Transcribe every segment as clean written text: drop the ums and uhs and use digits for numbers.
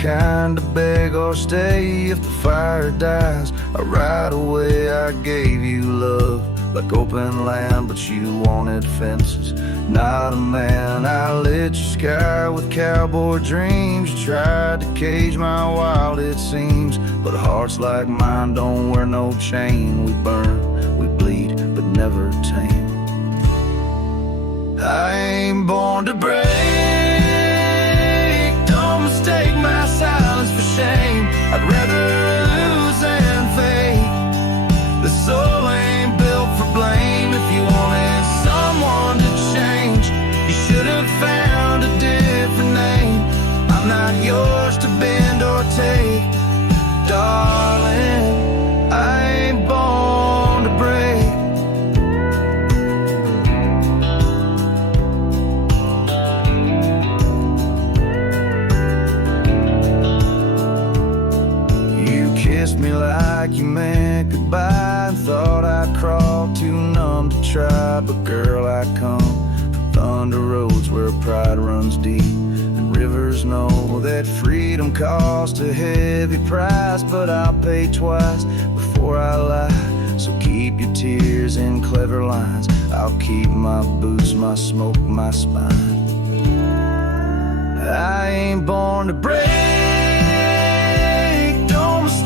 kind to beg or stay. If the fire dies, right away I gave you love like open land, but you wanted fences. Not a man, I lit your sky with cowboy dreams. You tried to cage my wild, it seems, but hearts like mine don't wear no chain. We burn, we bleed, but never tame. I ain't born to break. Don't mistake my silence for shame. I'd rather lose than fake. The soul ain't built for blame. If you wanted someone to change, you should have found a different name. I'm not yours to bend or take, darling. I ain't born to break. Kissed me like you meant goodbye, and thought I'd crawl too numb to try. But girl, I come from thunder roads where pride runs deep, and rivers know that freedom costs a heavy price. But I'll pay twice before I lie, so keep your tears in clever lines. I'll keep my boots, my smoke, my spine. I ain't born to break.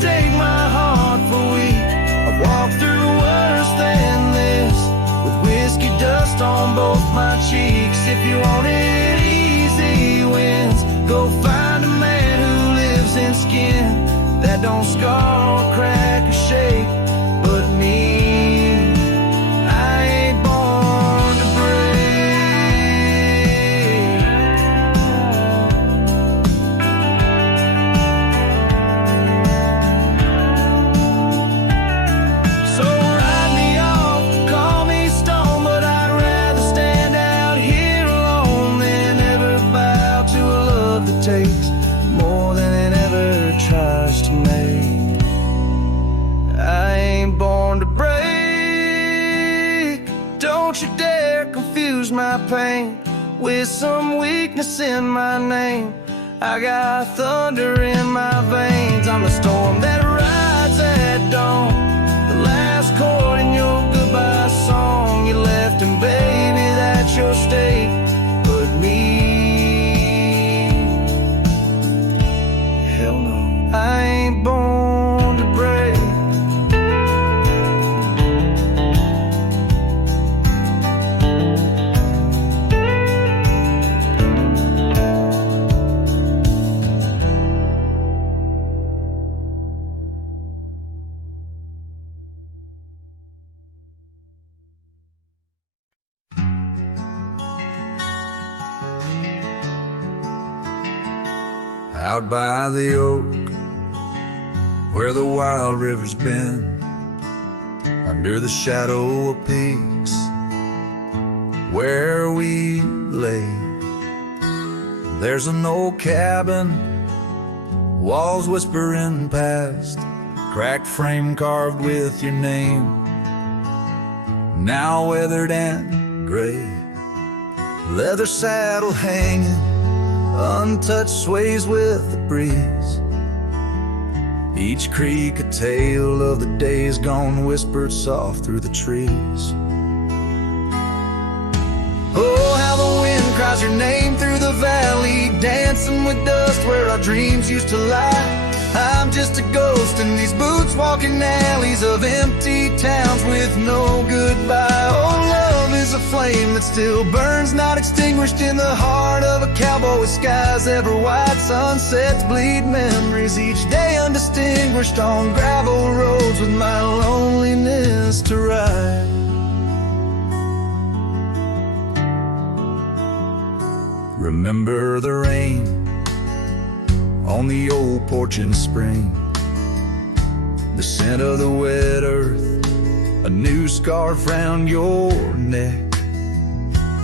Take my heart for weak. I've walked through worse than this, with whiskey dust on both my cheeks. If you wanted easy wins, go find a man who lives in skin that don't scar or crack or shake. But me, I ain't born to break. Takes more than it ever tries to make. I ain't born to break. Don't you dare confuse my pain with some weakness in my name. I got thunder in my veins. I'm the storm that rides at dawn, the last chord in your goodbye song. You left, and baby, that's your state. But me, I ain't born to break. Out by the oak, where the wild river's been, under the shadow of peaks where we lay, there's an old cabin, walls whispering past, cracked frame carved with your name, now weathered and gray, leather saddle hanging, untouched, sways with the breeze. Each creek a tale of the days gone, whispered soft through the trees. Oh, how the wind cries your name through the valley, dancing with dust where our dreams used to lie. I'm just a ghost in these boots, walking alleys of empty towns with no goodbye. Oh, love is a flame that still burns, not extinguished in the heart of a cowboy with skies ever wide. Sunsets bleed memories each day undistinguished on gravel roads with my loneliness to ride. Remember the rain on the old porch in spring, the scent of the wet earth, a new scarf round your neck.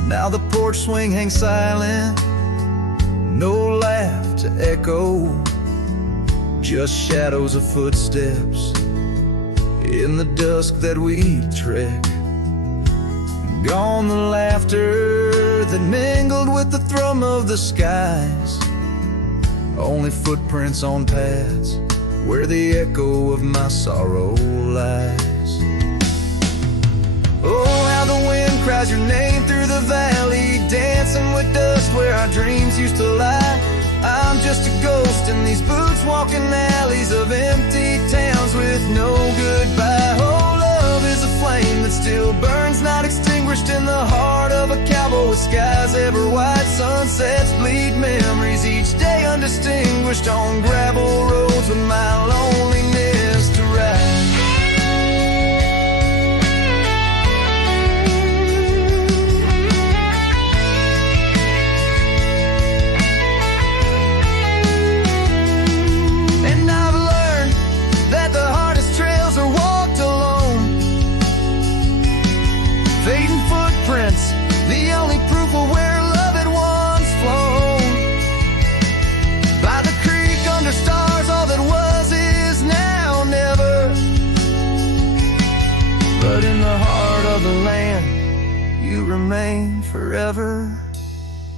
Now the porch swing hangs silent, no laugh to echo, just shadows of footsteps in the dusk that we trek. Gone the laughter that mingled with the thrum of the skies. only footprints on paths where the echo of my sorrow lies. Oh, how the wind cries your name through the valley, dancing with dust where our dreams used to lie. I'm just a ghost in these boots, walking alleys of empty towns with no goodbye. Oh, love is a flame that still burns, not extinguished, in the heart of a cowboy with skies ever white. Sunsets bleed memories each day undistinguished on gravel roads with my loneliness to ride. The only proof of where love had once flown. By the creek under stars, all that was is now never. But in the heart of the land, you remain forever.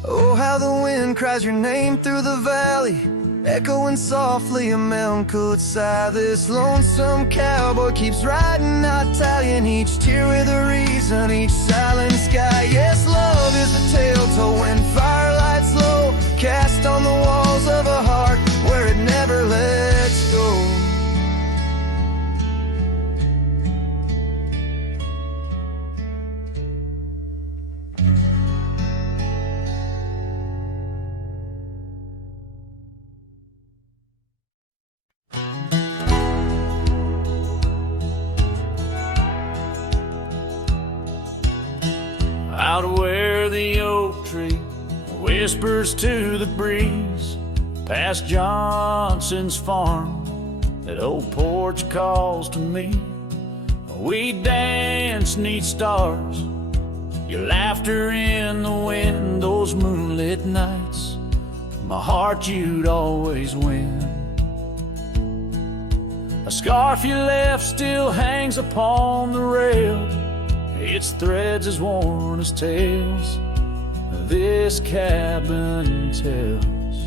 Oh, how the wind cries your name through the valley, echoing softly a melancholy sigh. This lonesome cowboy keeps riding, not tallying each tear with a reason, each silent sky. Yes, love is the tale told when firelights low, cast on the walls of a heart where it never lets go. Out where the oak tree whispers to the breeze, past Johnson's farm, that old porch calls to me. We dance 'neath stars, your laughter in the wind, those moonlit nights. My heart you'd always win. A scarf you left still hangs upon the rail, its threads as worn as tales this cabin tells.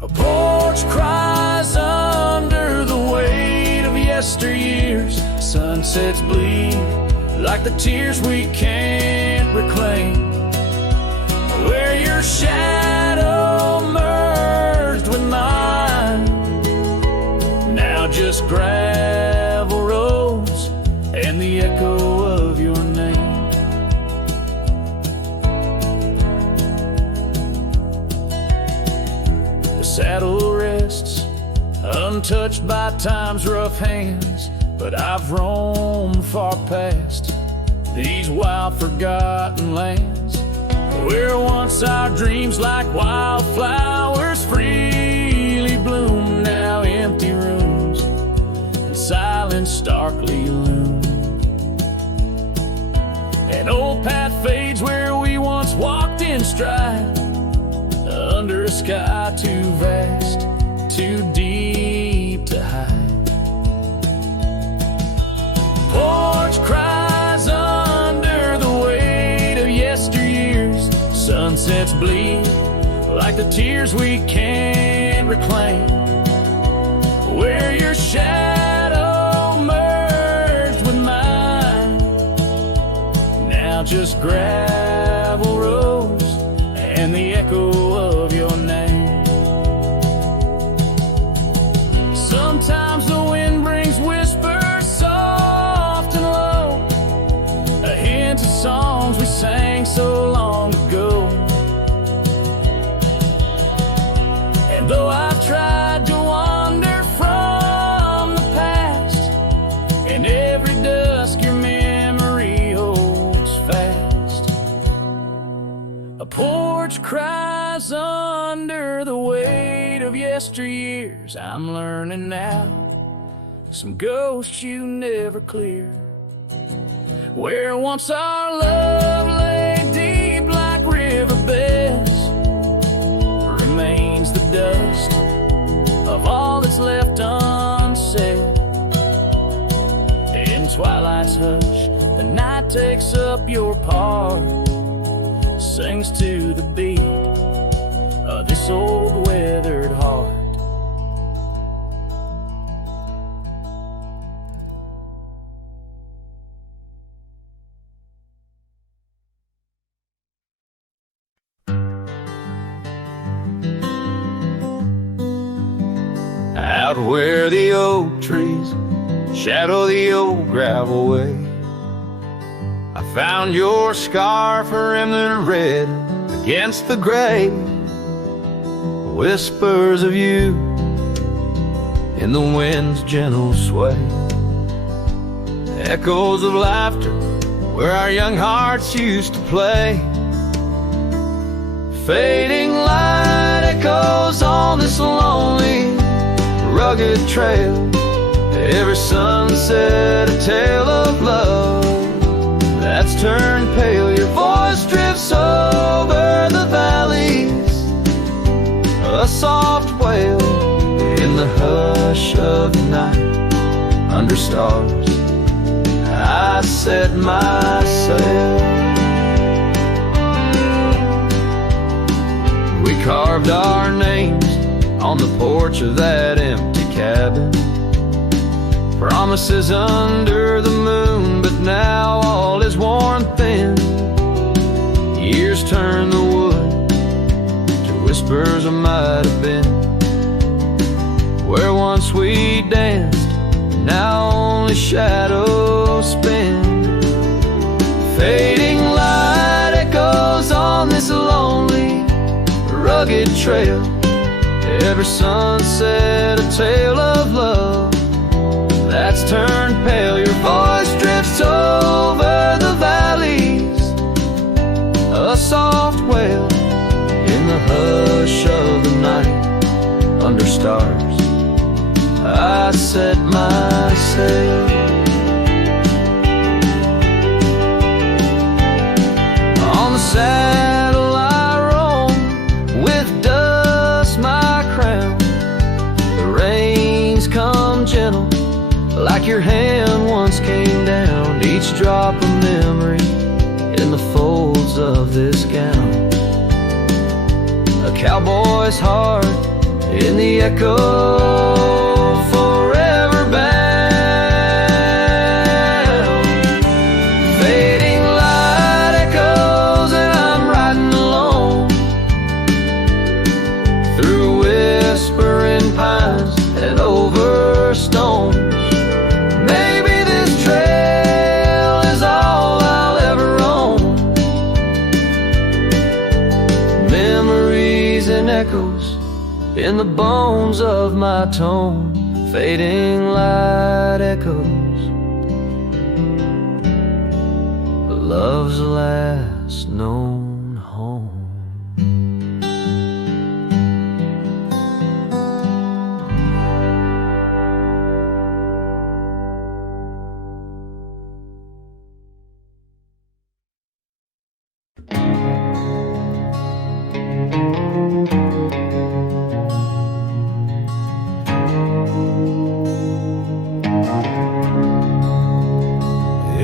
A porch cries under the weight of yesteryears. Sunsets bleed like the tears we can't reclaim, where your shadow merged with mine. Now just gravel roads and the echo of your name. The saddle rests untouched by time's rough hands, but I've roamed far past these wild forgotten lands, where once our dreams like wildflowers freely bloom. Now empty rooms and silence starkly loom. An old path fades where we once walked in stride, under a sky too vast, too deep to hide. Porch cries under the weight of yesteryears. Sunsets bleed like the tears we can't reclaim, where your shadow merged with mine. Now just gravel roads and the echo of your name. Sometimes the wind brings whispers soft and low, a hint of songs we sang so long ago. And though I've tried to wander from the past, in every dusk your memory holds fast. A porch cries under the weight of yesteryears. I'm learning now, some ghosts you never clear, where once our love lay deep like riverbeds, remains the dust of all that's left unsaid. In twilight's hush, the night takes up your part, sings to the beat of this old weathered heart. Out where the oak trees shadow the old gravel way, I found your scarf remnant red against the gray. Whispers of you in the wind's gentle sway, echoes of laughter where our young hearts used to play. Fading light echoes on this lonely, rugged trail. Every sunset a tale of love that's turned pale. Your voice drifts over the valleys, a soft wail in the hush of the night. Under stars I set my sail. We carved our names on the porch of that empty cabin, promises under the moon, but now all is worn thin. Years turn the wood to whispers of might have been. Where once we danced, now only shadows spin. Fading light echoes on this lonely, rugged trail. Every sunset a tale of love that's turned pale. Your voice drifts over the valleys, a soft wail in the hush of the night. Under stars I set my sail. On the saddle I roam, with dust my crown. The reins come gentle like your hand once came down. Each drop a memory in the folds of this gown. A cowboy's heart in the echo, forever bound. Fading light echoes and I'm riding alone through whispering pines and over stones. Maybe this trail is all I'll ever own. Memories and echoes in the bones of my tone. Fading light echoes, love's last known home.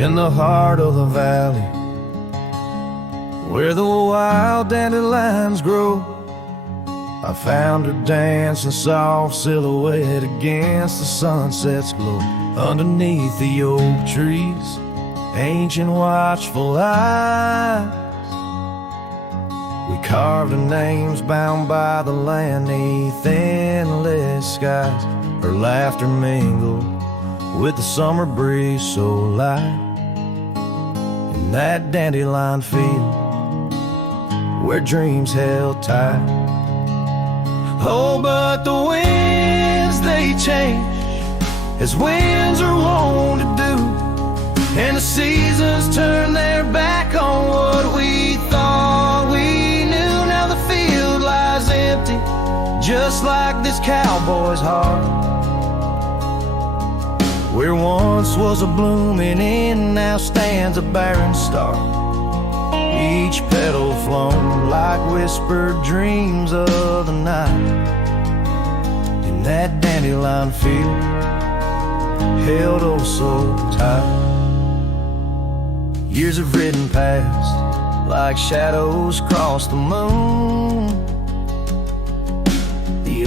In the heart of the valley, where the wild dandelions grow, I found her dancing soft silhouette against the sunset's glow. Underneath the oak trees, ancient watchful eyes, we carved her names bound by the land neath endless skies. Her laughter mingled with the summer breeze so light in that dandelion field where dreams held tight. Oh, but the winds, they change as winds are wont to do, and the seasons turn their back on what we thought we knew. Now the field lies empty, just like this cowboy's heart. Where once was a blooming inn, now stands a barren star. Each petal flown like whispered dreams of the night. In that dandelion field, held oh so tight. Years have ridden past like shadows cross the moon,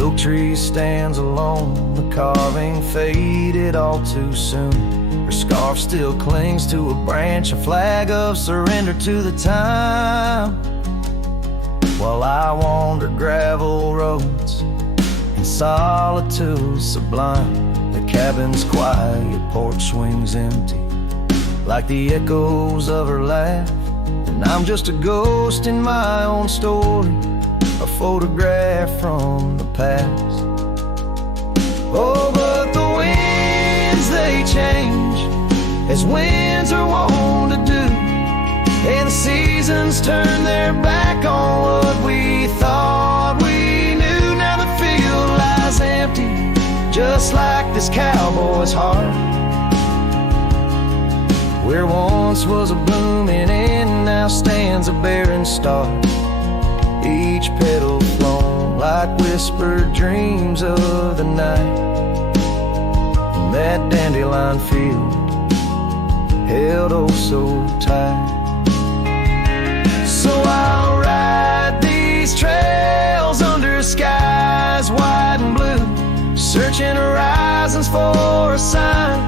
oak tree stands alone, the carving faded all too soon. Her scarf still clings to a branch, a flag of surrender to the time. While I wander gravel roads in solitude sublime, the cabin's quiet, porch swings empty, like the echoes of her laugh. And I'm just a ghost in my own story, a photograph from the past. Oh, but the winds, they change, as winds are wont to do, and the seasons turn their back on what we thought we knew. Now the field lies empty, just like this cowboy's heart. Where once was a blooming inn, now stands a barren star. Each petal flown like whispered dreams of the night. And that dandelion field held oh so tight. So I'll ride these trails under skies wide and blue, searching horizons for a sign,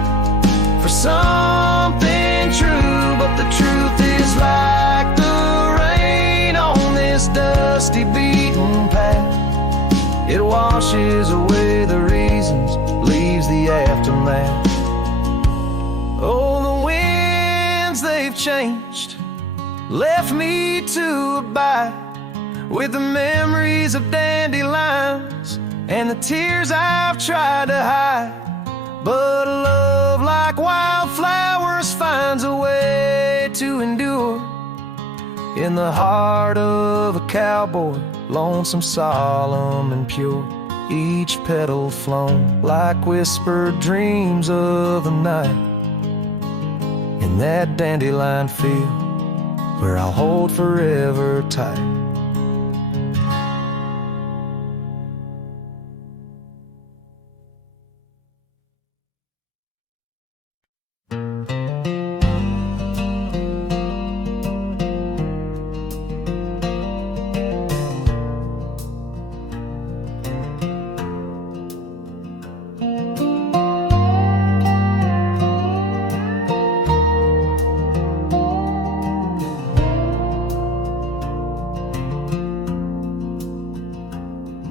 for something true. But the truth is like the rain on this dusty beaten path, it washes away the reasons, leaves the aftermath. Oh, the winds, they've changed, left me to abide with the memories of dandelions and the tears I've tried to hide. But love, like wildflowers, finds a way to endure in the heart of a cowboy, lonesome, solemn, and pure. Each petal flown like whispered dreams of the night, in that dandelion field where I'll hold forever tight.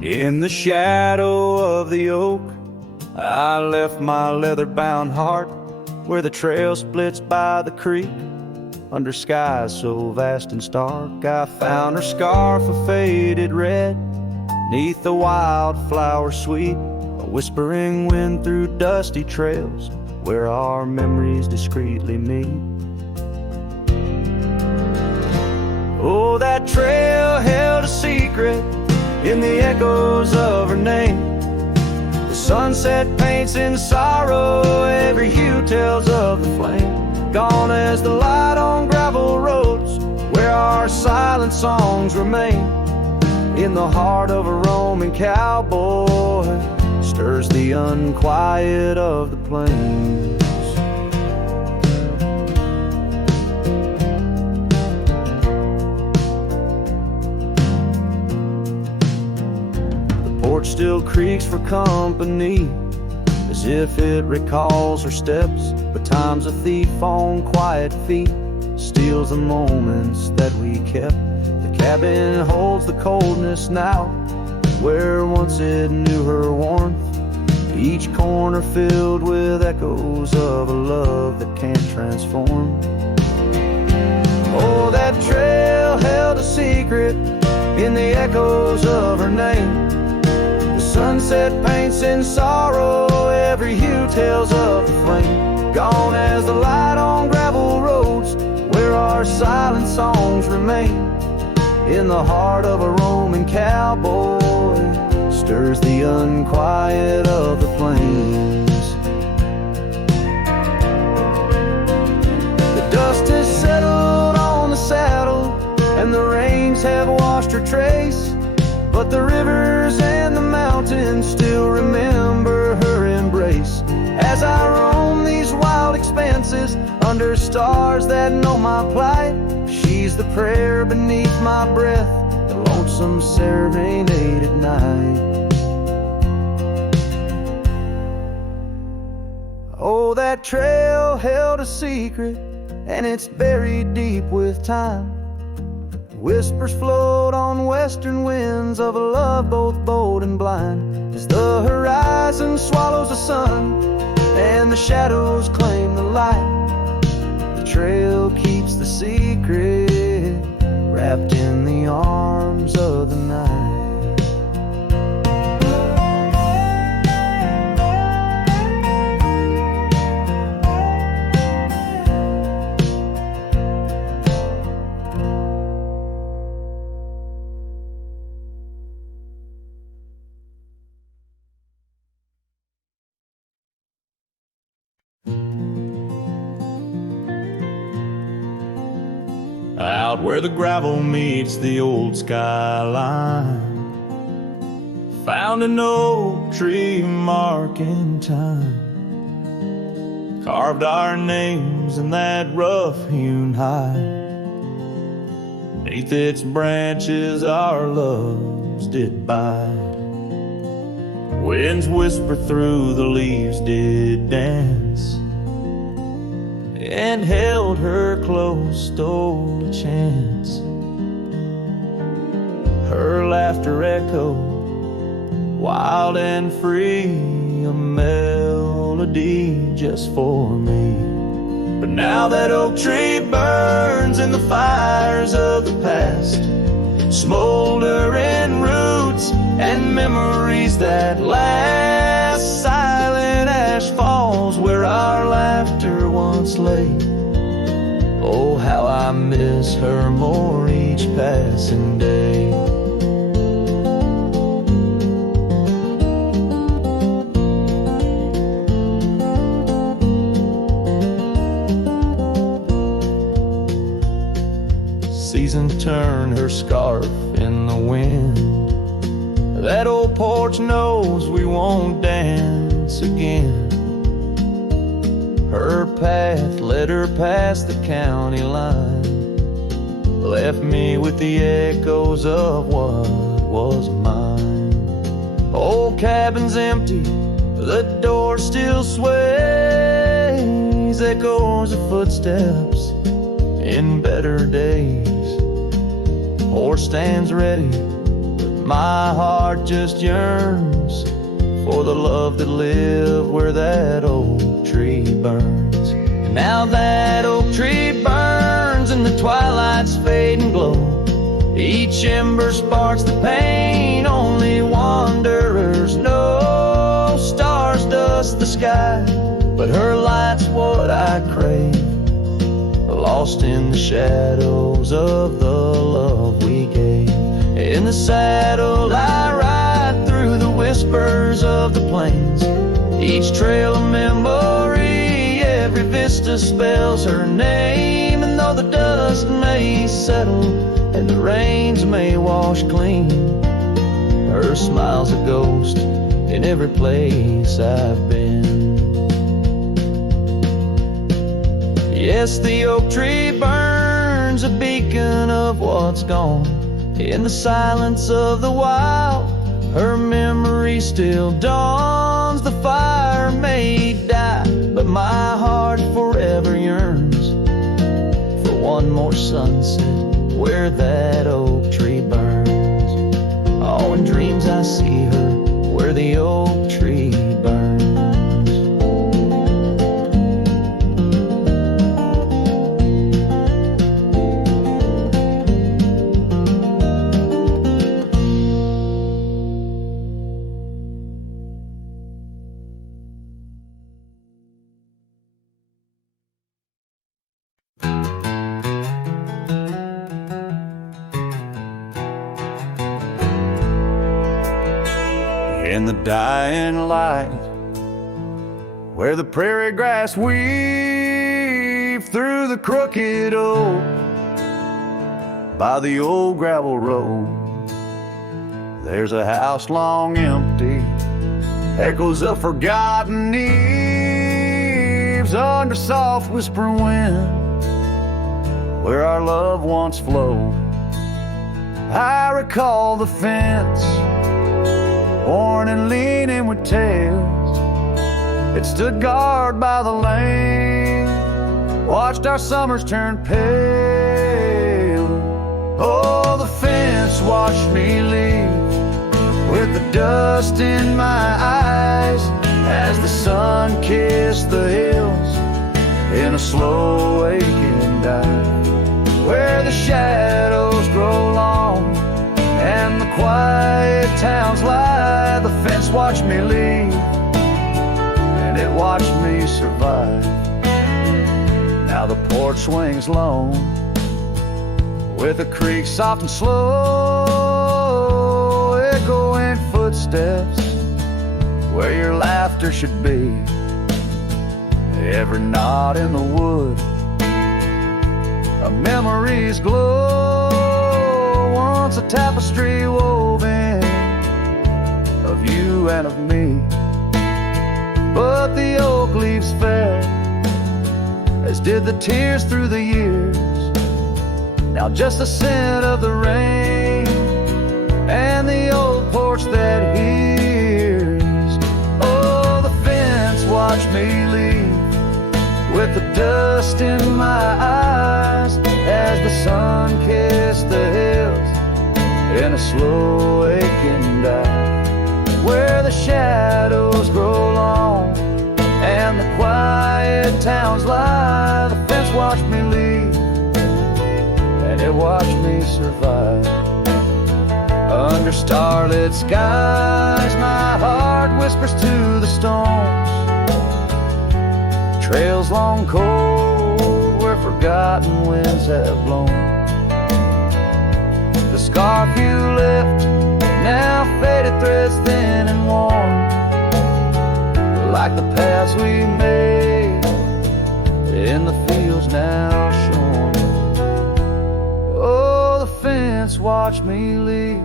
In the shadow of the oak, I left my leather-bound heart where the trail splits by the creek. Under skies so vast and stark, I found her scarf of faded red, 'neath the wildflower sweet, a whispering wind through dusty trails where our memories discreetly meet. Oh, that trail held a secret in the echoes of her name. The sunset paints in sorrow, every hue tells of the flame. Gone as the light on gravel roads where our silent songs remain. In the heart of a roaming cowboy stirs the unquiet of the plains. Still creaks for company, as if it recalls her steps. But time's a thief on quiet feet, steals the moments that we kept. The cabin holds the coldness now, where once it knew her warmth. Each corner filled with echoes of a love that can't transform. Oh, that trail held a secret in the echoes of her name. Sunset paints in sorrow, every hue tells of the flame. Gone as the light on gravel roads where our silent songs remain. In the heart of a roaming cowboy stirs the unquiet of the plains. The dust has settled on the saddle and the rains have washed her trace, but the rivers and the mountains still remember her embrace. As I roam these wild expanses under stars that know my plight, she's the prayer beneath my breath, the lonesome serenade at night. that trail held a secret, and it's buried deep with time. Whispers float on western winds of a love both bold and blind, as the horizon swallows the sun and the shadows claim the light. The trail keeps the secret wrapped in the arms of the night. Out where the gravel meets the old skyline, found an oak tree mark in time, carved our names in that rough-hewn hide. Neath its branches our loves did bide. Winds whisper through the leaves did dance, and held her close, stole a chance. Her laughter echoed, wild and free, a melody just for me. But now that oak tree burns in the fires of the past, smoldering roots and memories that last. Silent ash falls where our laughter once lay. Oh, how I miss her more each passing day. Seasons turn her scarf in the wind. That old porch knows we won't dance again. Her path led her past the county line, left me with the echoes of what was mine. Old cabin's empty, the door still sways, echoes of footsteps in better days. Horse stands ready, my heart just yearns for the love that lived where that oak tree burns. And now that oak tree burns and the twilight's fading glow, each ember sparks the pain only wanderers know. Stars dust the sky, but her light's what I crave, lost in the shadows of the love we gave. In the saddle I ride through the whispers of the plains, each trail a memory, every vista spells her name. And though the dust may settle and the rains may wash clean, her smile's a ghost in every place I've been. Yes, the oak tree burns, a beacon of what's gone. In the silence of the wild, her memory still dawns. The fire may die, but my heart forever yearns for one more sunset where that oak tree burns. Oh, in dreams I see her where the oak tree burns. In the dying light, where the prairie grass weaves through the crooked oak, by the old gravel road, there's a house long empty, echoes of forgotten eves under soft whispering wind, where our love once flowed. I recall the fence, worn and leaning with tails, It stood guard by the lane, watched our summers turn pale. Oh, the fence watched me leave with the dust in my eyes as the sun kissed the hills in a slow waking dive, where the shadows grow long and the quiet towns lie. The fence watched me leave and it watched me survive. Now the porch swings lone with a creak soft and slow, echoing footsteps where your laughter should be. Every knot in the wood, a memory's glow, once a tapestry woven of you and of me. But the oak leaves fell, as did the tears through the years. Now just the scent of the rain and the old porch that hears. Oh, the fence watched me leave with the dust in my eyes as the sun kissed the hills in a slow aching dive, where the shadows grow long and the quiet towns lie. The fence watched me leave and it watched me survive. Under starlit skies my heart whispers to the stones, trails long cold where forgotten winds have blown. The scarf you left, now faded threads thin and worn, like the paths we made in the fields now shorn. Oh, the fence watched me leave,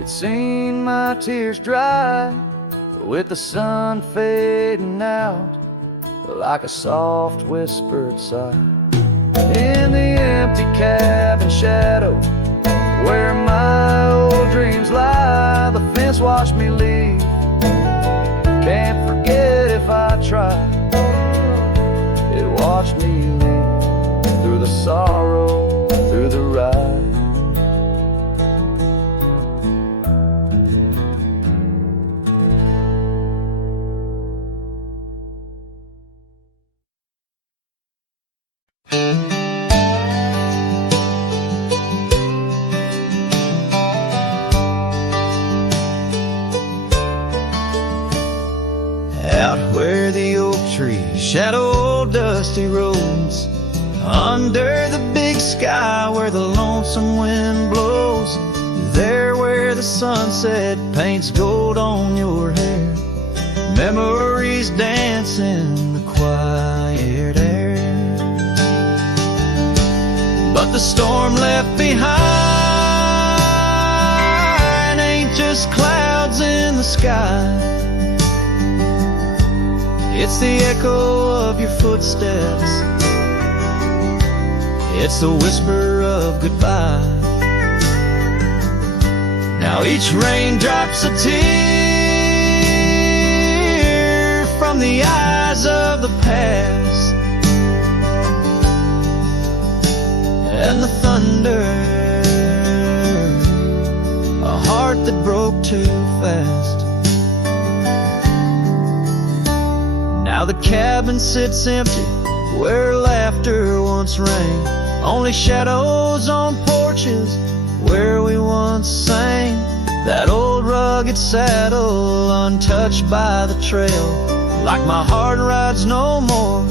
it's seen my tears dry, with the sun fading out like a soft whispered sigh. In the empty cabin shadow where my old dreams lie, the fence watched me leave, can't forget if I try. It watched me leave through the sorrow, through the ride. Shadow dusty roads, under the big sky where the lonesome wind blows, there where the sunset paints gold on your hair, memories dance in the quiet air. But the storm left behind ain't just clouds in the sky, it's the echo of your footsteps, it's the whisper of goodbye. Now each raindrop's a tear from the eyes of the past, and the thunder, a heart that broke too fast. Now the cabin sits empty where laughter once rang, only shadows on porches where we once sang. That old rugged saddle untouched by the trail, like my heart rides no more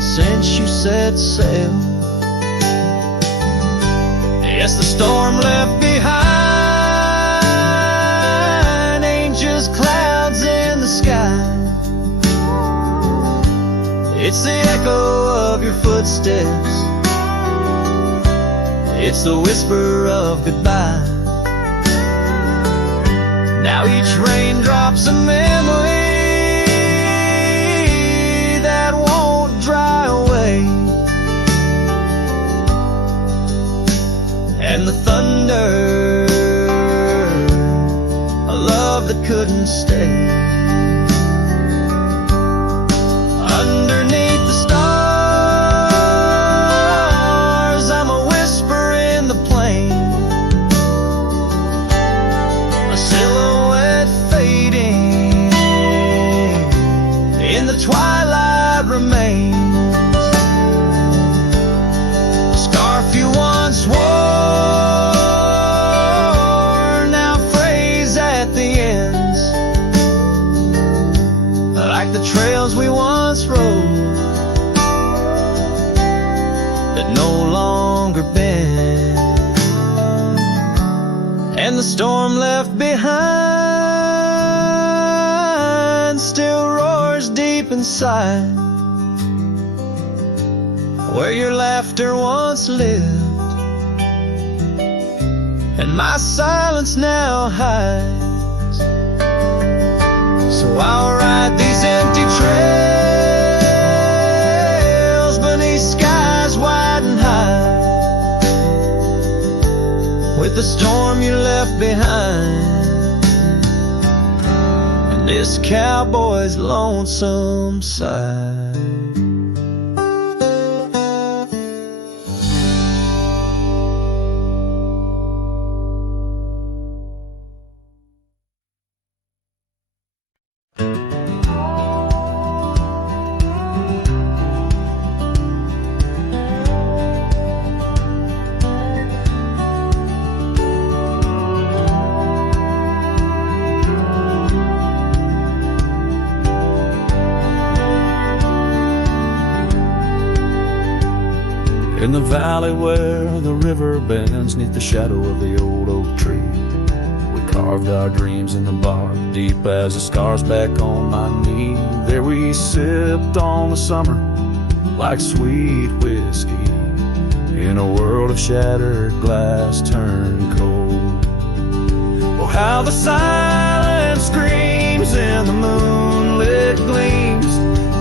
since you set sail. Yes, the storm left behind ain't just clouds in the sky, it's the echo of your footsteps, it's the whisper of goodbye. Now each raindrop's a memory that won't dry away, and the thunder, a love that couldn't stay. the twilight remains. The scarf you once wore now frays at the ends, like the trails we once rode that no longer bend. And the storm left behind still roars deep inside, where your laughter once lived and my silence now hides. So I'll ride these empty trails beneath skies wide and high, with the storm you left behind and this cowboy's lonesome side. In the valley where the river bends, 'neath the shadow of the old oak tree, we carved our dreams in the bark, deep as the scars back on my knee. There we sipped on the summer like sweet whiskey, in a world of shattered glass turned cold. Oh, how the silence screams in the moonlit gleams,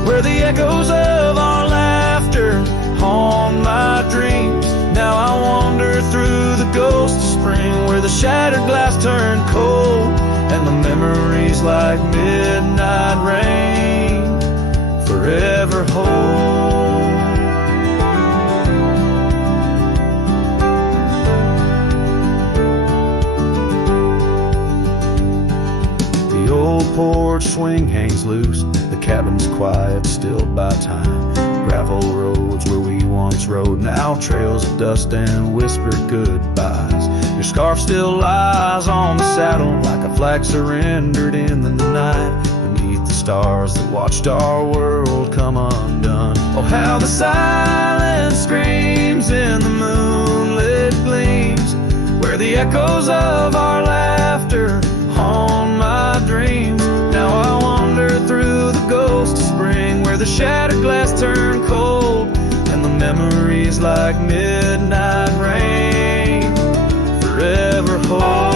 where the echoes of our laughter haunt my dreams. Now I wander through the ghost of spring, where the shattered glass turned cold and the memories like midnight rain forever hold. The old porch swing hangs loose, the cabin's quiet, stilled by time. Gravel roads where we once rode, now trails of dust and whispered goodbyes. Your scarf still lies on the saddle like a flag surrendered in the night, beneath the stars that watched our world come undone. Oh, how the silence screams in the moonlit gleams, where the echoes of our laughter haunt my dreams. Now I wander through the ghost of spring, where the shattered glass turned cold and the memories like midnight rain forever hold.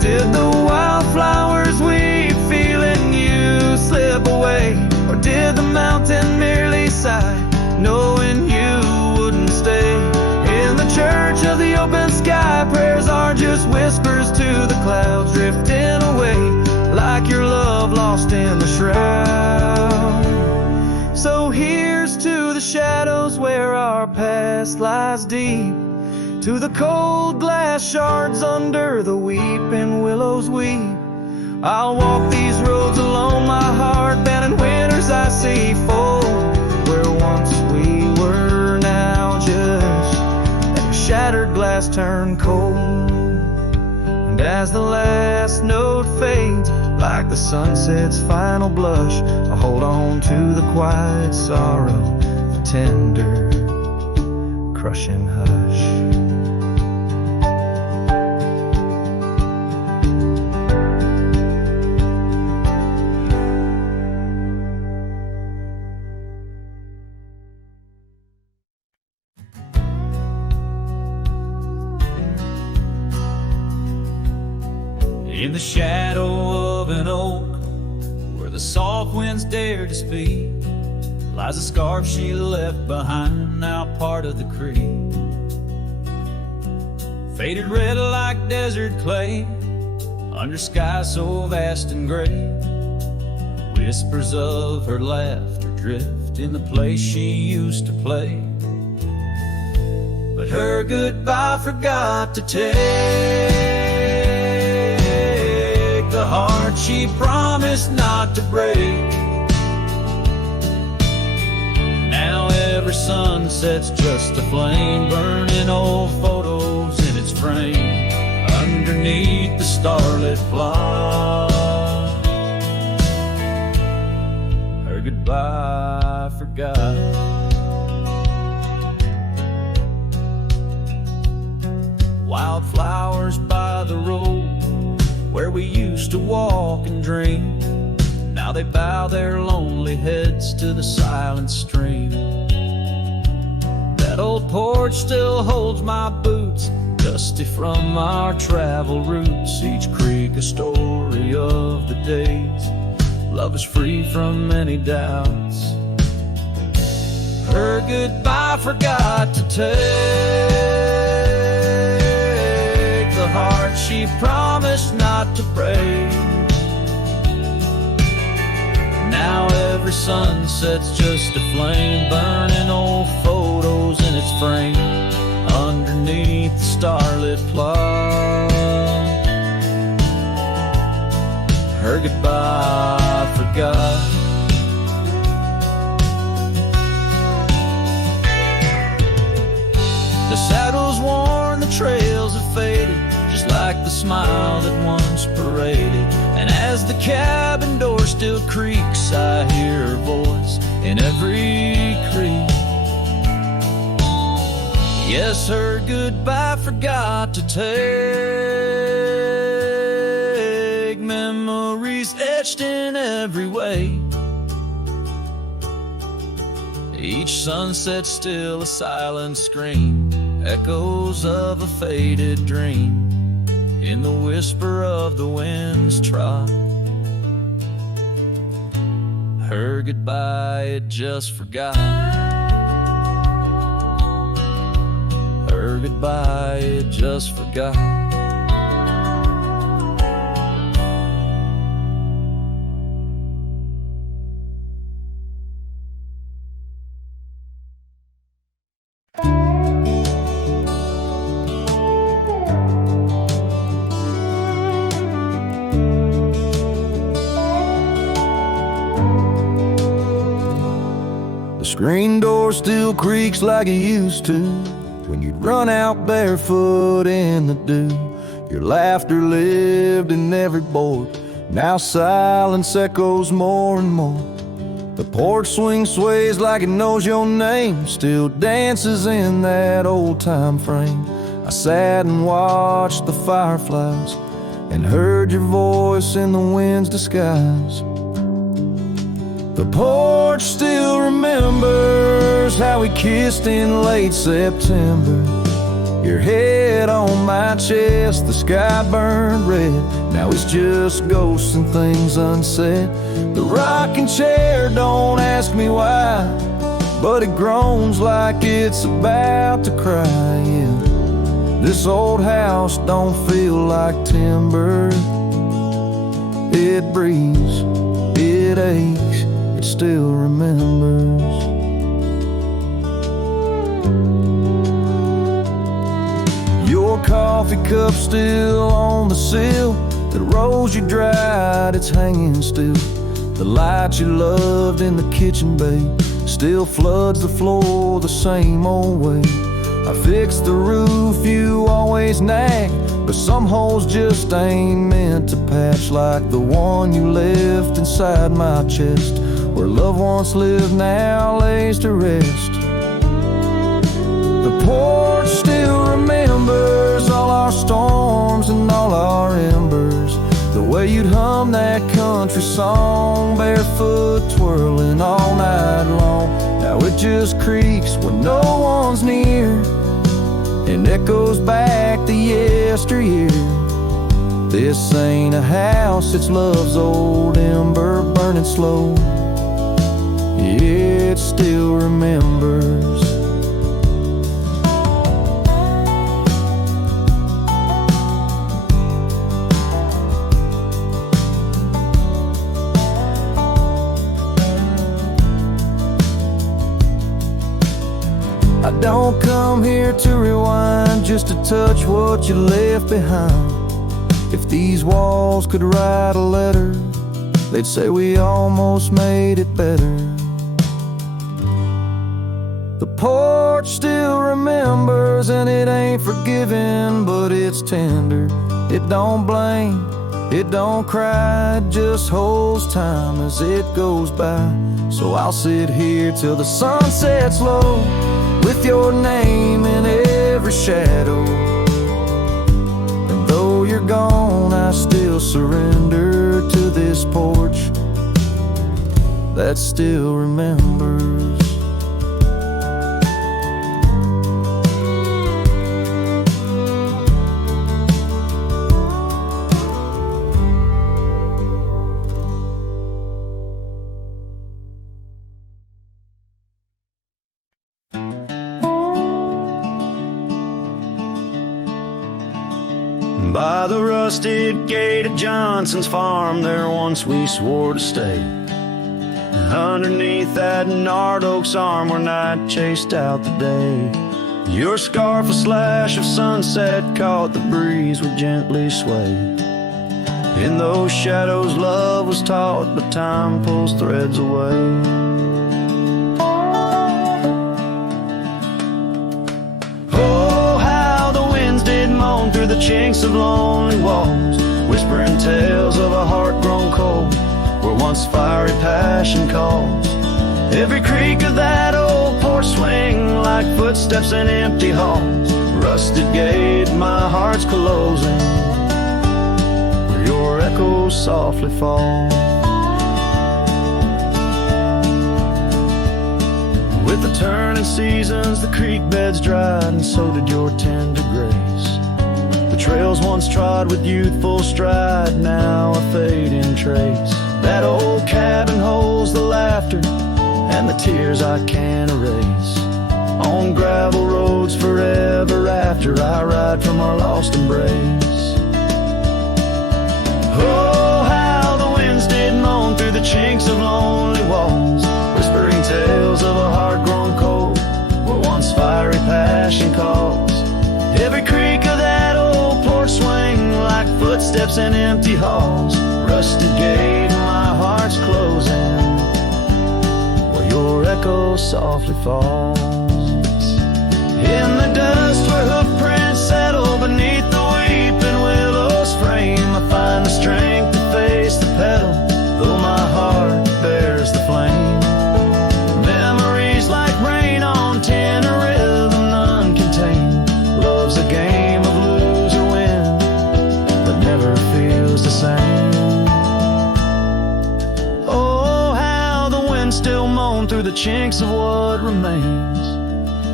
Did the wildflowers we feel in you slip away, or did the mountain merely sigh, knowing you wouldn't stay? In the church of the open sky, prayers are just whispers to the clouds, drifting away like your love lost in the shroud. So here's to the shadows where our past lies deep, to the cold glass shards under the weeping willows weep. I'll walk these roads alone, my heart bent in winters I see fold, where once we were now just a shattered glass turned cold. And as the last note fades, like the sunset's final blush, I hold on to the quiet sorrow, the tender crushing hush. In the shadow of an oak, where the soft winds dare to speak, lies a scarf she left behind, now part of the creek. Faded red like desert clay, under skies so vast and gray. Whispers of her laughter drift in the place she used to play. But her goodbye forgot to take the heart she promised not to break. Now every sunset's just a flame, burning old photos in its frame underneath the starlit plot. Her goodbye forgot. Wildflowers by the road where we used to walk and dream, now they bow their lonely heads to the silent stream. That old porch still holds my boots, dusty from our travel routes. Each creek a story of the days love is free from any doubts. Her goodbye forgot to take the heart she promised not to break. Now every sunset's just a flame, burning old photos in its frame underneath the starlit plot. Her goodbye forgot. The saddle's worn, the trails have faded, just like the smile that once paraded. And as the cabin door still creaks, I hear her voice in every creak. Yes, her goodbye forgot to take memories etched in every way. Each sunset still a silent scream, echoes of a faded dream in the whisper of the wind's trot. Her goodbye it just forgot. Her goodbye it just forgot. Screen door still creaks like it used to when you'd run out barefoot in the dew. Your laughter lived in every board, now silence echoes more and more. The porch swing sways like it knows your name, still dances in that old time frame. I sat and watched the fireflies and heard your voice in the wind's disguise. The porch still remembers how we kissed in late September. Your head on my chest, the sky burned red. Now it's just ghosts and things unsaid. The rocking chair, don't ask me why, but it groans like it's about to cry. Yeah. This old house don't feel like timber. It breathes, it aches, it still remembers. Your coffee cup still on the sill, the rose you dried, it's hanging still. The light you loved in the kitchen bay still floods the floor the same old way. I fixed the roof you always nag, but some holes just ain't meant to patch, like the one you left inside my chest, where love once lived now lays to rest. The porch still remembers all our storms and all our embers, the way you'd hum that country song, barefoot twirling all night long. Now it just creaks when no one's near and echoes back to yesteryear. This ain't a house, it's love's old ember burning slow. It still remembers. don't come here to rewind, just to touch what you left behind. If these walls could write a letter, they'd say we almost made it better. The porch still remembers, and it ain't forgiving, but it's tender. It don't blame, it don't cry, it just holds time as it goes by. So I'll sit here till the sun sets low, with your name in every shadow. And though you're gone, I still surrender to this porch that still remembers. By the rusted gate of Johnson's farm, there once we swore to stay. Underneath that gnarled oak's arm where night chased out the day. Your scarf, a slash of sunset, caught the breeze would gently sway. In those shadows love was taught, but time pulls threads away. Through the chinks of lonely walls, whispering tales of a heart grown cold, where once fiery passion calls. Every creak of that old porch swing, like footsteps in empty halls. Rusted gate, my heart's closing, where your echoes softly fall. With the turning seasons, the creek beds dried, and so did your tender grace. The trails once trod with youthful stride, now a fading trace. That old cabin holds the laughter and the tears I can't erase. On gravel roads forever after, I ride from our lost embrace. Oh, how the winds did moan through the chinks of lonely walls, whispering tales of a heart grown cold, where once fiery passion calls. Every creak of that old porch swing, like footsteps in empty halls. Rusted gate, my heart's closing, where your echo softly falls. In the dust where hoofprints settle beneath the weeping willow's frame, I find the strength to face the pedal, though my heart bears the flame. Memories like rain on tin, a rhythm none contain. Love's a game of lose or win, but never feels the same. Oh, how the wind still moan through the chinks of what remains.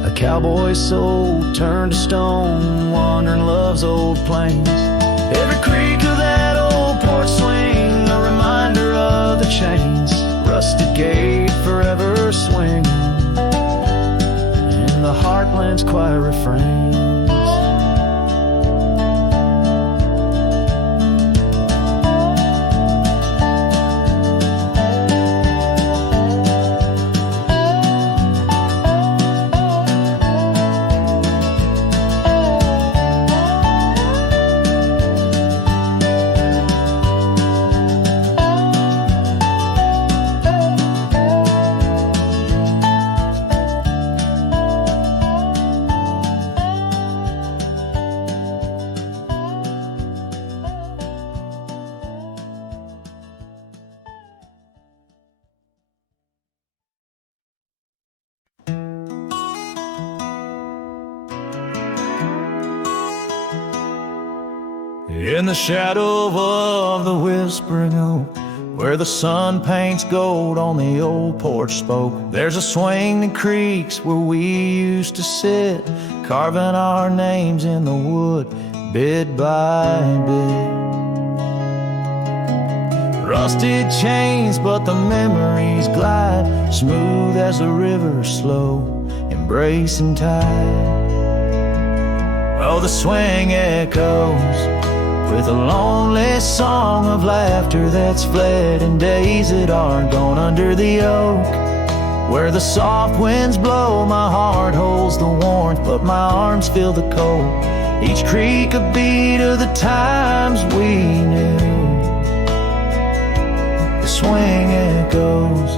A cowboy's soul turned to stone, wandering love's old plains. Every creak of that old porch swing, a reminder of the chains. Rusted gate forever swinging in the heartland's quiet refrains. In the shadow of the whispering oak, where the sun paints gold on the old porch spoke, there's a swing that creaks where we used to sit, carving our names in the wood, bit by bit. Rusted chains, but the memories glide, smooth as a river, slow, embracing tide. Oh, the swing echoes with a lonely song of laughter that's fled, and days that aren't gone under the oak, Where the soft winds blow, my heart holds the warmth, but my arms feel the cold. Each creak a beat of the times we knew. The swing echoes,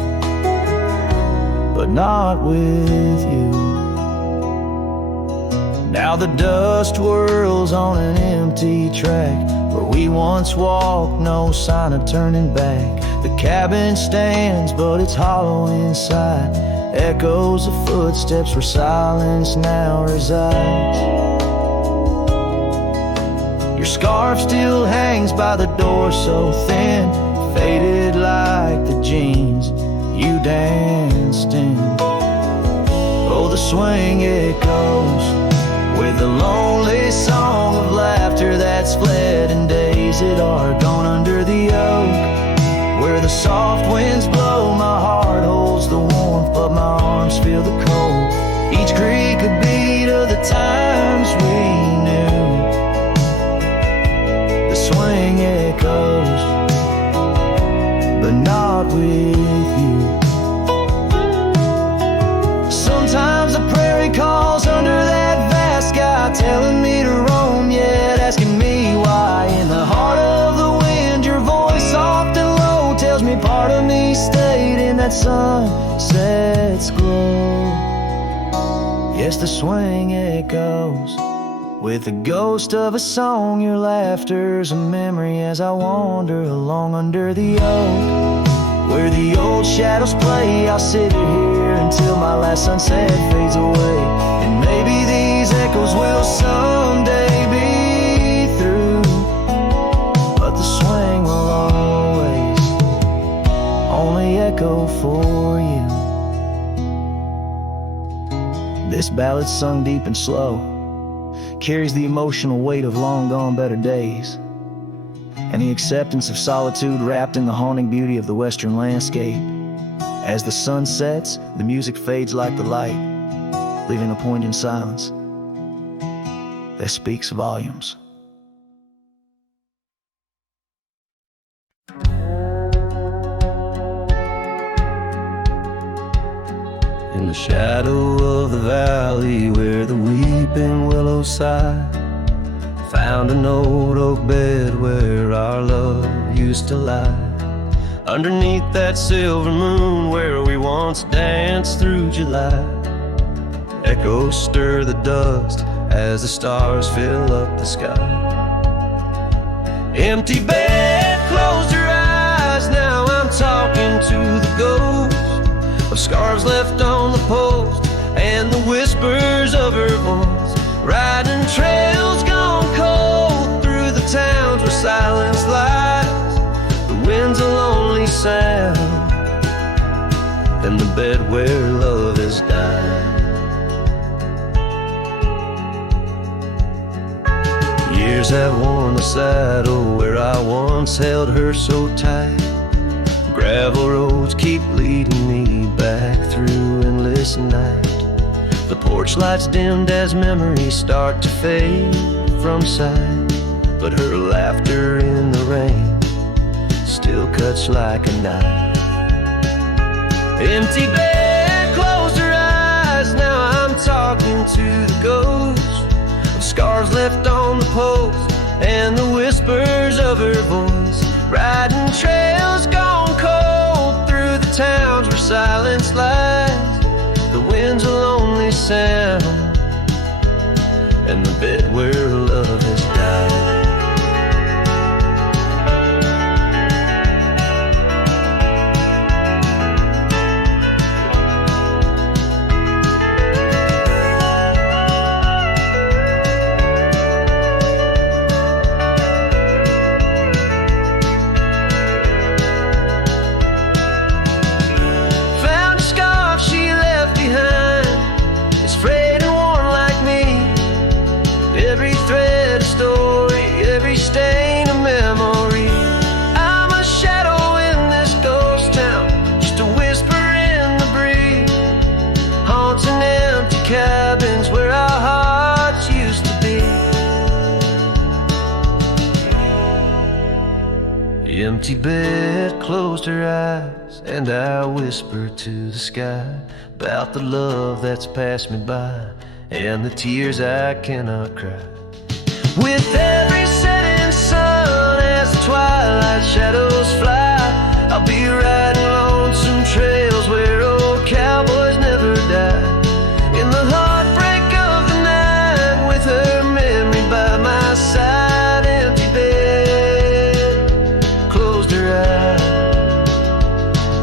but not with you. Now the dust whirls on an empty track where we once walked, no sign of turning back. The cabin stands, but it's hollow inside. Echoes of footsteps where silence now resides. Your scarf still hangs by the door, so thin, faded like the jeans you danced in. Oh, the swing it goes with a lonely song of laughter that's fled, and days that are gone under the oak. Where the soft winds blow, my heart holds the warmth, but my arms feel the cold. Each creak a beat of the times we knew. The swing echoes, but not with you. Sometimes the prairie calls under that vast sky, telling me to roam, yet asking me why. In the heart of the wind, your voice soft and low tells me part of me stayed in that sunset's glow. Yes, the swing echoes with the ghost of a song. Your laughter's a memory as I wander along under the oak. Where the old shadows play, I'll sit here until my last sunset fades away. And maybe these echoes will someday be through, but the swing will always only echo for you. This ballad's sung deep and slow, carries the emotional weight of long gone better days, and the acceptance of solitude wrapped in the haunting beauty of the western landscape. As the sun sets, the music fades like the light, leaving a poignant silence that speaks volumes. In the shadow of the valley where the weeping willows sigh, found an old oak bed where our love used to lie. Underneath that silver moon where we once danced through July, echoes stir the dust as the stars fill up the sky. Empty bed, closed her eyes, now I'm talking to the ghost of scarves left on the post and the whispers of her voice. Riding trails gone cold through the towns where silence lies. The wind's a lonely sound, and the bed where love has died. Years have worn the saddle where I once held her so tight. Gravel roads keep leading me back through endless night. The porch lights dimmed as memories start to fade from sight, but her laughter in the rain still cuts like a knife. Empty bed, closed her eyes, now I'm talking to the ghost of scars left on the post and the whispers of her voice. Riding trails gone cold through the towns where silence lies. The wind's a lonely sound, and the bed where love has died. Empty bed closed her eyes, and I whispered to the sky about the love that's passed me by and the tears I cannot cry. With every setting sun as the twilight shadows fly, I'll be riding lonesome trails where old cowboys never die. In the heartbreak of the night, with her memory by my side, empty bed closed her eyes.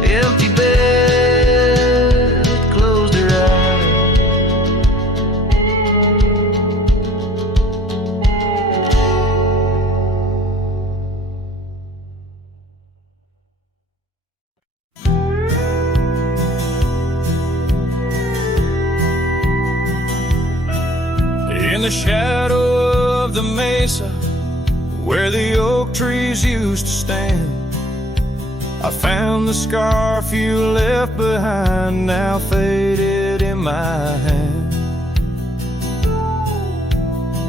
Empty bed closed her eyes. In the shadow of the mesa, where the oak trees used to stand, I found the scarf you left behind, now faded in my hand.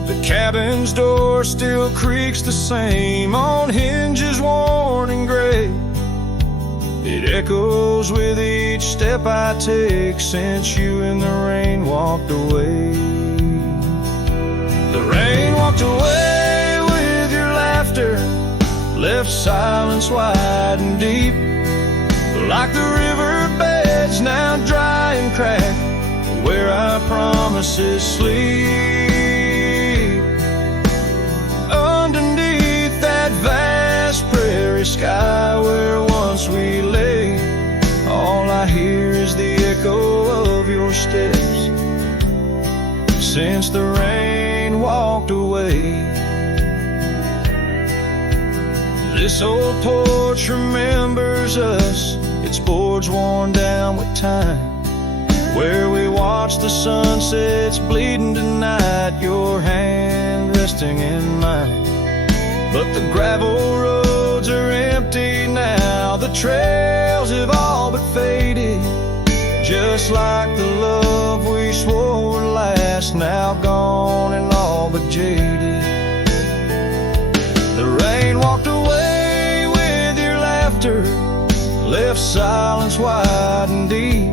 The cabin's door still creaks the same, on hinges worn and gray. It echoes with each step I take since you in the rain walked away. The rain walked away with your laughter, left silence wide and deep, like the riverbeds now dry and cracked, where our promises sleep. Underneath that vast prairie sky where once we lay, all I hear is the echo of your steps since the rain walked away. This old porch remembers us, its boards worn down with time, where we watch the sunsets bleeding tonight, your hand resting in mine. But the gravel roads are empty now, the trails have all but faded, just like the love we swore would last, now gone and all but jaded. The rain walked away with your laughter, left silence wide and deep,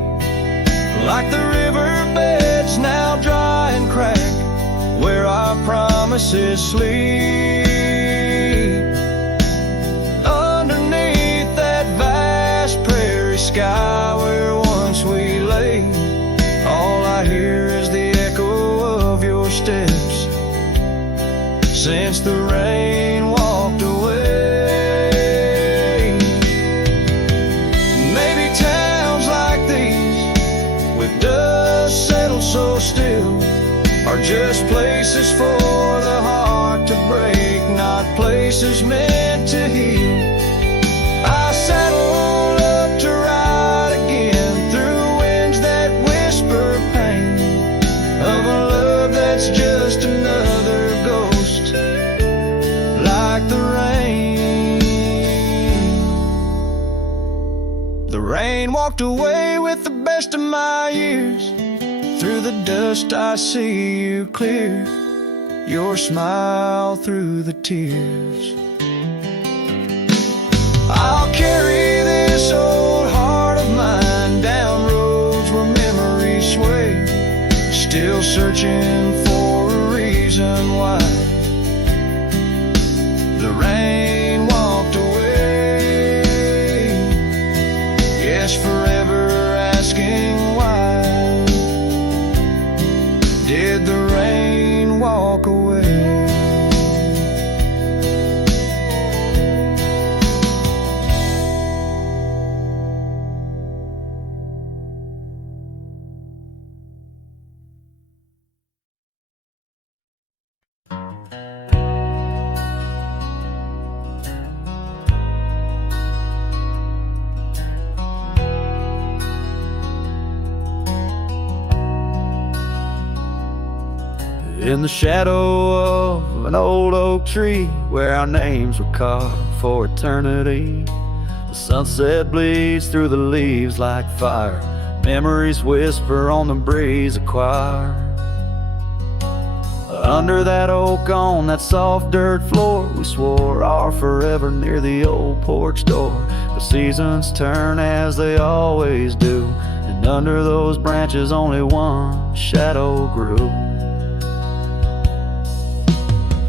like the riverbeds now dry and cracked, where our promises sleep. Underneath that vast prairie sky where once we lay, all I hear is the echo of your steps since the rain walked away. Maybe towns like these, with dust settled so still, are just places for the heart to break, not places meant to heal. I saddle up to ride again through winds that whisper pain of a love that's just another ghost, like the rain. The rain walked away with the best of my years. Through the dust I see you clear, your smile through the tears. I'll carry this old heart of mine down roads where memories sway, still searching for a reason why the rain walked away. Yes, forever asking why did the rain walk away? In the shadow of an old oak tree, where our names were carved for eternity, the sunset bleeds through the leaves like fire, memories whisper on the breeze, a choir. Under that oak on that soft dirt floor, we swore our forever near the old porch door. The seasons turn as they always do, and under those branches only one shadow grew.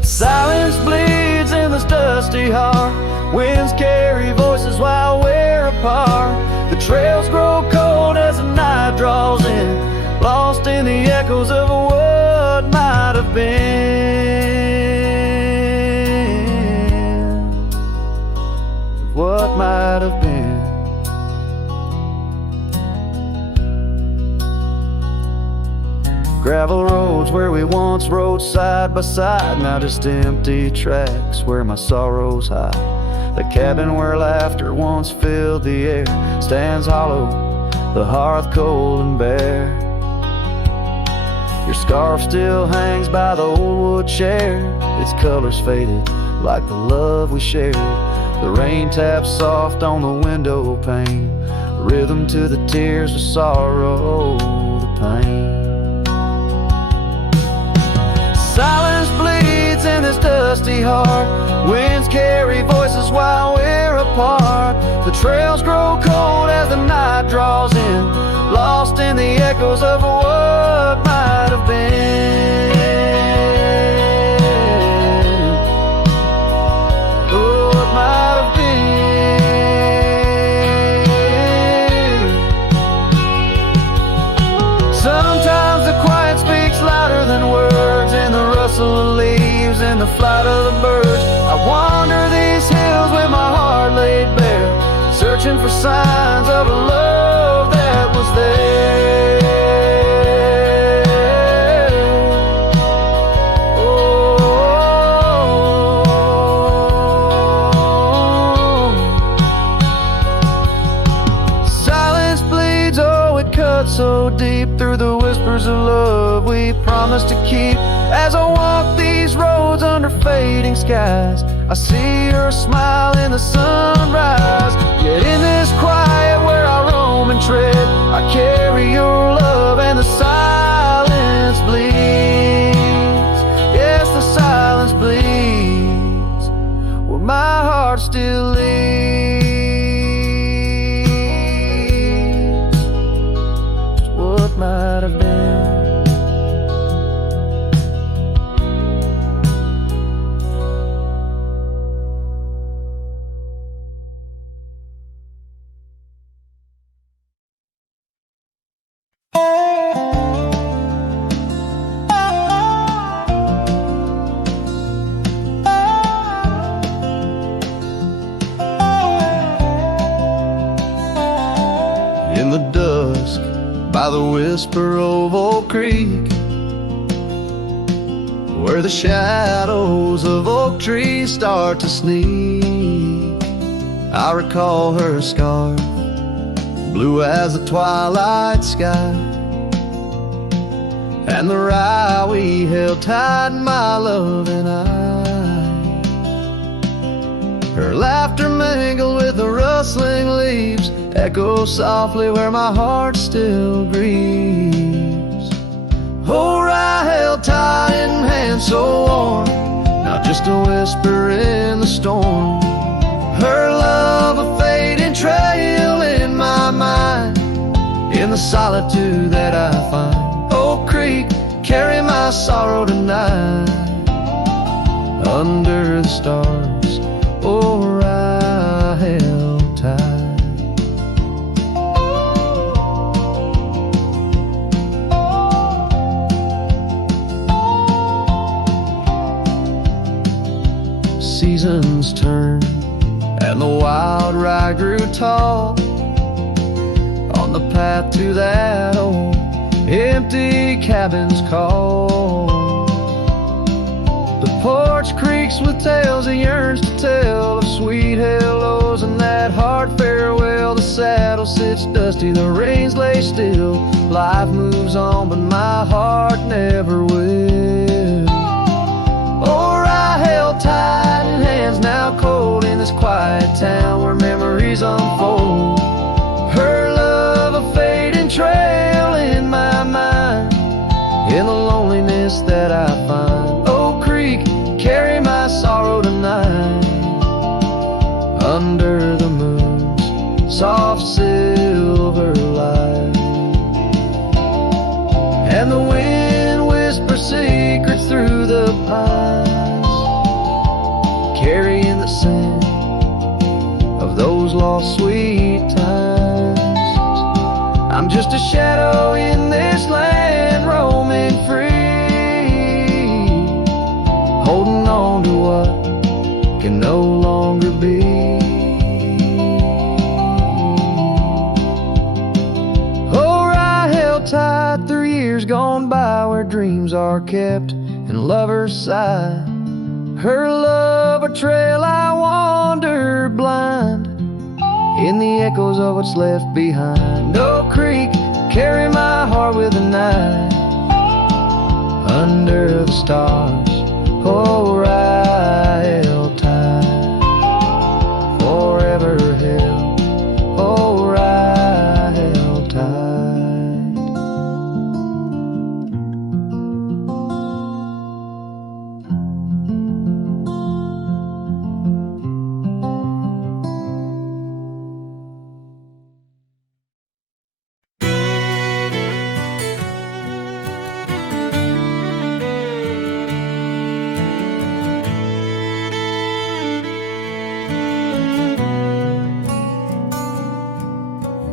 Silence bleeds in this dusty heart. Winds carry voices while we're apart. The trails grow cold as the night draws in, lost in the echoes of what might have been. What might have been. Gravel roads where we once rode side by side, now just empty tracks where my sorrows hide. The cabin where laughter once filled the air stands hollow, the hearth cold and bare. Your scarf still hangs by the old wood chair, its colors faded like the love we shared. The rain taps soft on the window pane, rhythm to the tears of sorrow, the pain. Silence bleeds in this dusty heart. Winds carry voices while we're apart. The trails grow cold as the night draws in, lost in the echoes of what might have been. Oh, what might have been. Sometimes the quiet speaks louder than words, in the rustle of leaves and the flight of the birds. I wander these hills with my heart laid bare, searching for signs of a love that was there. Oh, silence bleeds, oh, it cuts so deep through the whispers of love we promised to keep. As I walk these roads under fading skies, I see your smile in the sunrise. Yet in this quiet where I roam and tread, I carry your love and the silence bleeds. Yes, the silence bleeds where my heart still leads. Just what might have been. In the dusk, by the whisper of Oak Creek, where the shadows of oak trees start to sneak, I recall her scarf, blue as the twilight sky, and the rye we held tight, my love and I. Her laughter mingled with the rustling leaves, echo softly where my heart still grieves. Oh, rye held tight in hands so warm, not just a whisper in the storm. Her love a fading trail in my mind, in the solitude that I find. Oak Creek, carry my sorrow tonight, under the stars, oh, I held tight. Seasons turned and the wild rye grew tall on the path to that old empty cabin's call. The porch creaks with tales it yearns to tell, of sweet hellos and that hard farewell. The saddle sits dusty, the reins lay still. Life moves on, but my heart never will. Oh, I held tight in hands now cold, in this quiet town where memories unfold. Her love a fading trail in my mind, in the loneliness that I find. soft silver light. And the wind whispers secrets through the pines, carrying the scent of those lost sweet times. I'm just a shadow in this land, roaming free, holding on to what can no longer be. Oh, I held tight through years gone by, where dreams are kept and lovers sigh. Her love a trail I wandered blind, in the echoes of what's left behind. No creek, carry my heart with a knife, under the stars. Oh, I held tight, forever held. Oh, I held tight.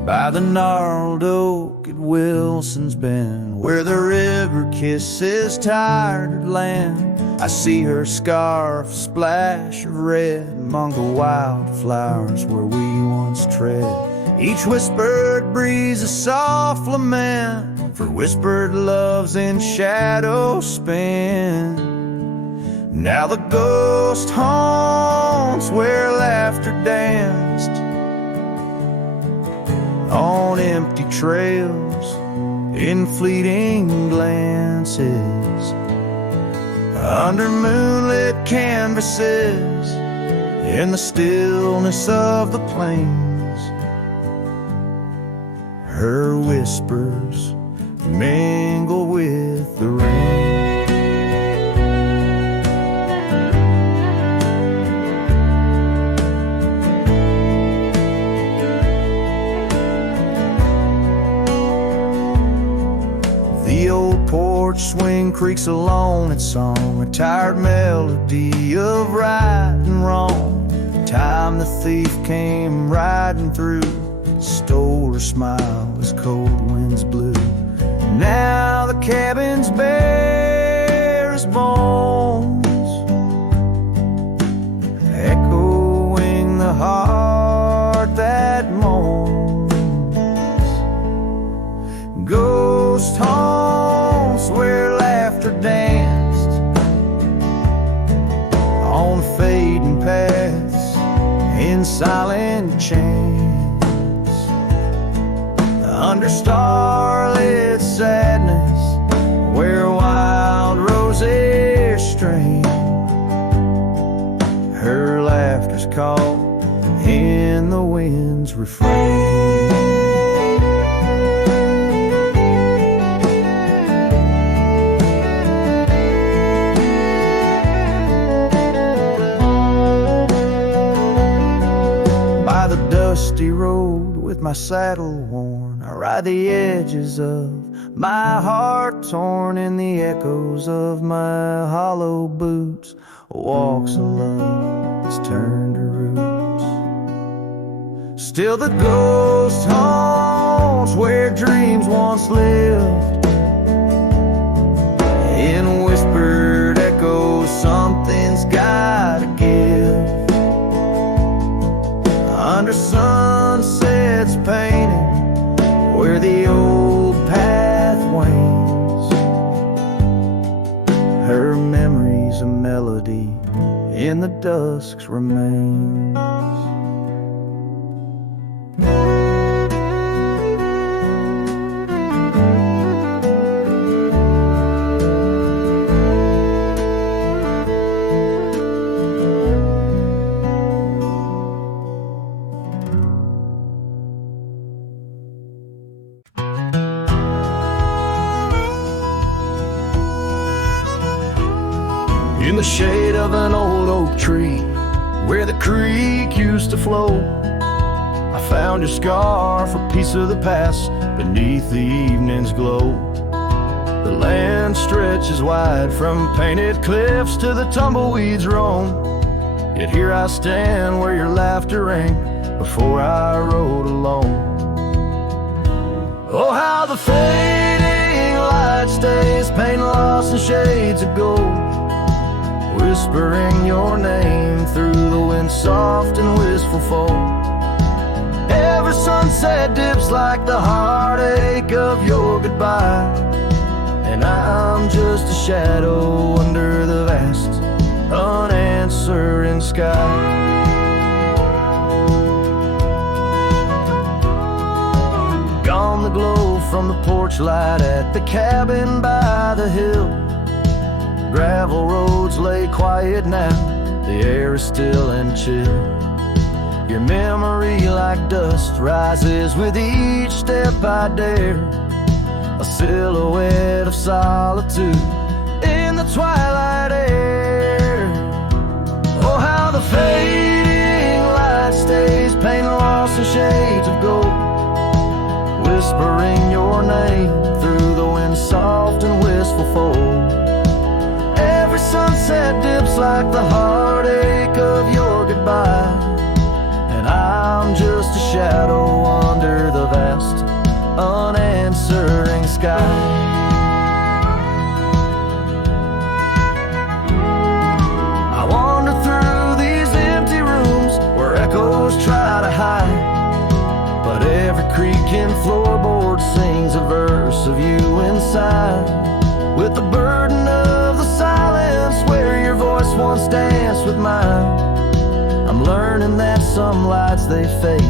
By the gnarled oak at Wilson's Bend, where the river kisses tired land, I see her scarf splash of red among the wildflowers where we once tread. Each whispered breeze a soft lament for whispered loves in shadow spent. Now the ghost haunts where laughter danced on empty trails, in fleeting glances, under moonlit canvases, in the stillness of the plains. Her whispers mingle with the rain. The old porch swing creaks alone its song, a tired melody of right and wrong. Time the thief came riding through, stole her smile as cold winds blew. Now the cabin's bare as bones, echoing the heart that moans. Ghost haunts where laughter danced on fading paths in silent chants, under starlit sadness where wild roses strain. Her laughter's caught in the wind's refrain. Dusty road with my saddle worn, I ride the edges of my heart torn, in the echoes of my hollow boots. Walks a love that's turned to roots. Still the ghost haunts where dreams once lived, in whispered echoes something's gotta give. Under sunsets painted where the old path wanes, her memory's a melody in the dusk's remains. In the shade of an old oak tree, where the creek used to flow, I found your scarf, a piece of the past beneath the evening's glow. The land stretches wide from painted cliffs to the tumbleweeds roam. Yet here I stand where your laughter rang before I rode alone. Oh, how the fading light stays, paint lost in shades of gold, whispering your name through the wind's soft and wistful fold. Every sunset dips like the heartache of your goodbye, and I'm just a shadow under the vast, unanswering sky. Gone the glow from the porch light at the cabin by the hill. Gravel roads lay quiet now, the air is still and chill. Your memory like dust rises with each step I dare, a silhouette of solitude in the twilight air. Oh, how the fading light stays, paint lost in shades of gold, whispering your name through the wind's soft and wistful fold. Every sunset dips like the heartache of your goodbye, and I'm just a shadow under the vast, unanswering sky. I wander through these empty rooms where echoes try to hide, but every creaking floorboard sings a verse of you inside. With the burden of the silence where your voice once danced with mine, I'm learning that some lights they fade,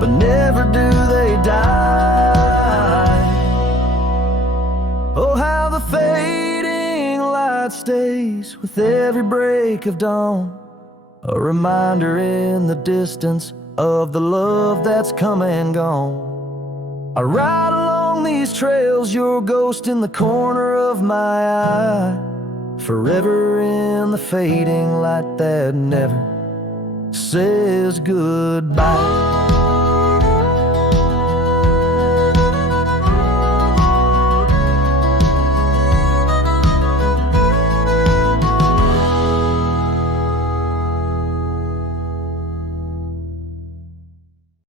but never do they die. Oh, how the fading light stays with every break of dawn, a reminder in the distance of the love that's come and gone. I ride along these trails, your ghost in the corner of my eye, forever in the fading light that never says goodbye.